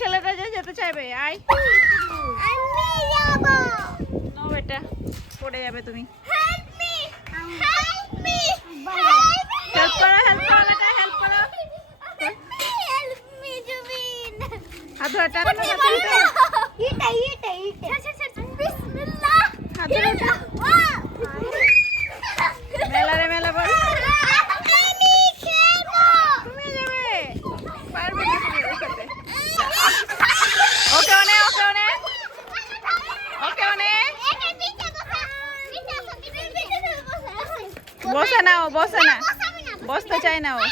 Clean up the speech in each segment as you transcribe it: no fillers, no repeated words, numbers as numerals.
ছেলেটা যে যেতে চাইবে আয়। নো বেটা, পড়ে যাবে তুমি। হেল্প করো, হেল্প করো বেটা, হেল্প করো। হাত ধরে টানো, হাত ধরে মেলা রে মেলা বল। তুমি যাবে, পারবে না তুমি ওর সাথে। ওকে ওনে, ওকে ওনে, ওকে ওনে। বসে না ও, বসে না, বসতে চায় না ও।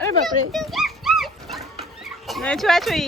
আরে বাপরে, ছুঁয়াছুঁই।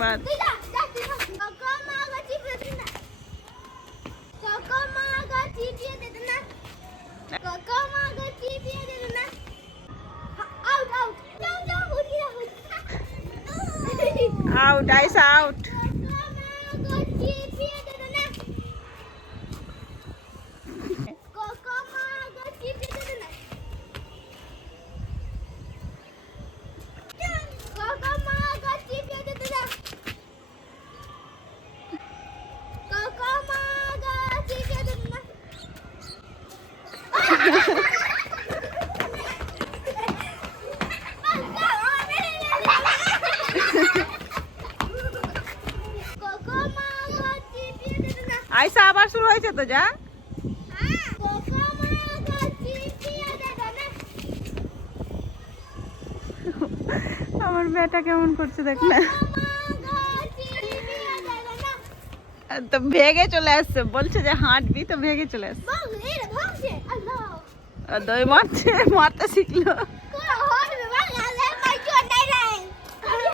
বাদ out, ice out. আইসা আবার শুরু হয়েছে তো, যা। আমার বেটা কেমন করছে দেখ না, তো ভেগে চলে আসছে, বলছে যে হাঁটবি তো ভেগে চলে আসছে। দই মারছে, মারতে শিখলো।